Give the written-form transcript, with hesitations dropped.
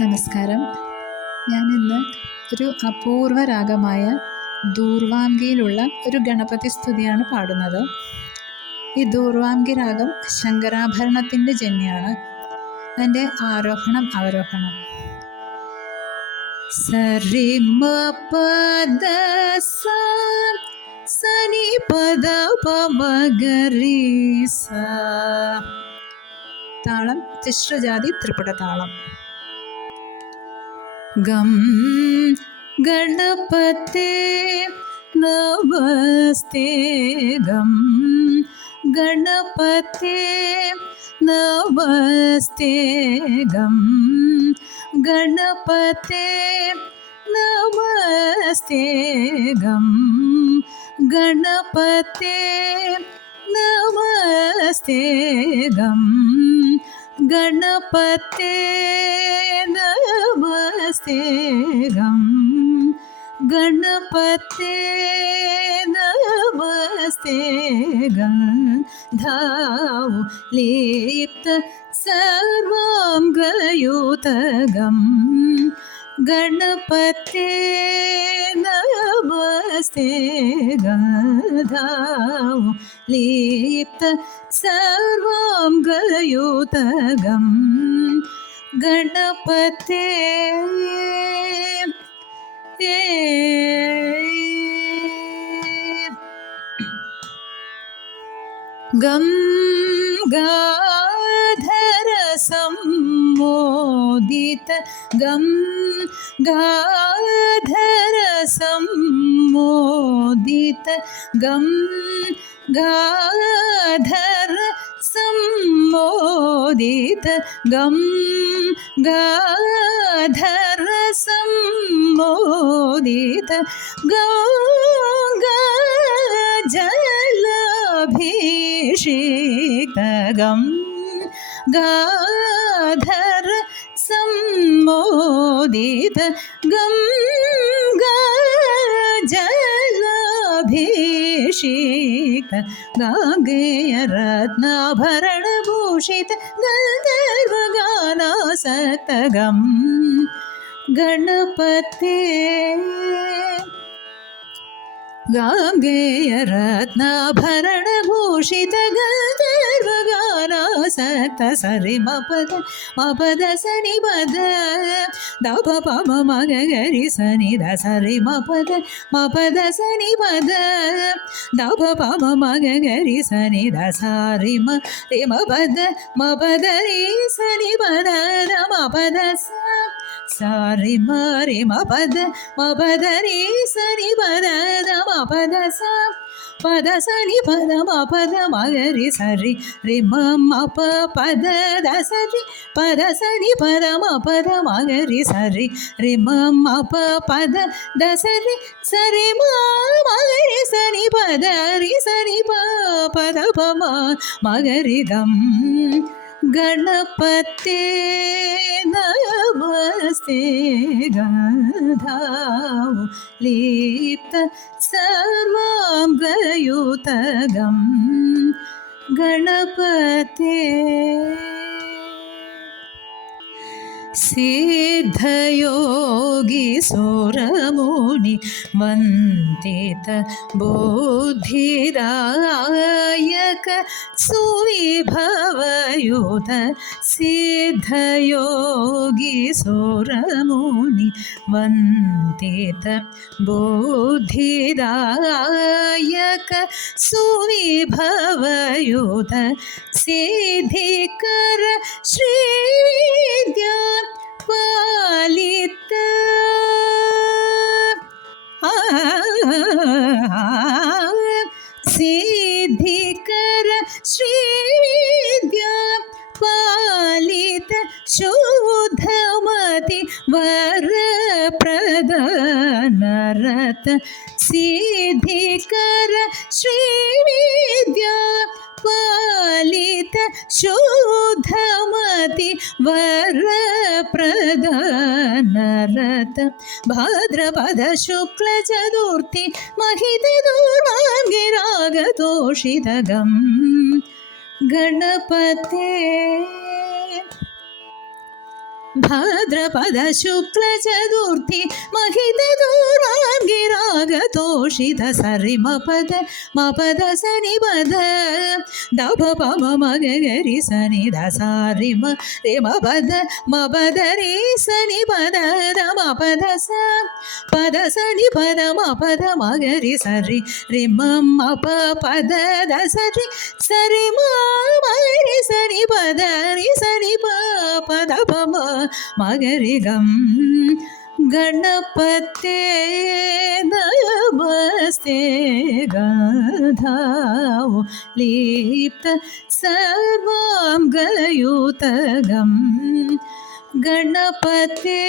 നമസ്കാരം. ഞാനിന്ന് ഒരു അപൂർവ രാഗമായ ദൂർവാംഗിയിലുള്ള ഒരു ഗണപതി സ്തുതിയാണ് പാടുന്നത്. ഈ ദൂർവാംഗി രാഗം ശങ്കരാഭരണത്തിൻ്റെ ജന്യാണ്. അതിൻ്റെ ആരോഹണം അവരോഹണം സരി മ പദ സനി പദ പമഗരി സ. താളം തിശ്രജാതി ത്രിപുട താളം. ഗം ഗണപതേ നമസ്തേ ഗം ഗണപതേ നമസ്തേ ഗം ഗണപതേ നമസ്തേ ഗം ഗണപതേ നമസ്തേ ഗം ഗണപതേ നമസ്തേ ഗം ഗണപതേ നമസ്തേ ഗം ധാവുലീപ്ത സർവാംഗയുതഗം ഗണപതേ നമസ്തേ ഗം ധാവുലീപ്ത സർവാംഗയുതഗം ഗണപതേ ഗം ഗാധര സമ്മോദിത ഗം ഗാധര സമ്മോദിത ഗം ഗാധര സമ്മോദിത ഗം ഗാധര സമ്മോദിത ഗംഗാ ജലാഭിഷേക ഗം ഗാധര സമ്മോദിത ഗംഗാ ജലാഭിഷേക ഗാംഗേയ രത്നാഭരണഭൂഷിത ഗന്ധർവഗാനാസക്ത ഗം ഗണപതേ ഗാംഗേയ രത്നാഭരണഭൂഷിത ഗന്ധർവഗാനാസക്ത സരി മപദ മപദ സനി പദ ദപ പമ മഗ ഗരി സനി ദ സരി മപദ മപദ സനി പദ ദപ പമ മഗ ഗരി സനി ദ സരി മ രി മപദ മപദ രി സനി പദ ര മപദ സ സാരി മരി മപദ മപദ രി സനി പദ ര മപദ സ പദ സനി പദ മപദ മഗരി സരി രി മപ പദ ദ സരി പദ സനി പദ മപദ മഗരി സരി രി മപ പദ ദ സരി സരി മഗരി സനി പദ രി സനി പദ പമ മഗരി ഗം ഗണപതേ നമസ്തേ ഗാധാവുലീപ്ത സർവാംഗയുതഗം ഗണപതേ. സിദ്ധയോഗി സുരമുനി വന്ദിത ബുദ്ധിദായക സുവിഭവയുത സിദ്ധയോഗി സുരമുനി വന്ദിത ബുദ്ധിദായക സുവിഭവയുത സിദ്ധികര ശ്രീവിദ്യ പാലിത സിദ്ധികര ശ്രീവിദ്യ പാലിത ശുദ്ധമതി വരപ്രദനരത സിദ്ധികര ശ്രീവിദ്യ പാലിത ശുദ്ധമതി വരപ്രദനരത ഭാദ്രപദ ശുക്ല ചതുർത്ഥി മഹിത ദൂർവാംഗി രാഗതോഷിത ഗം ഗണപതേ भाद्रपद शुक्ल चतुर्थी महित दूरांगिरागतोषित सरि मपद सनि पद दप पम मगरि सनि द सारि म रे मपद रे सनि पद द मपद स पद सनि पद मपद मगरि सरि रि मप पद द सरि मगरि सनि पद रि सनि पद पम मगरि गम गणपते नमस्ते गन्धाव लीप्त सर्वं गयुतगं गणपते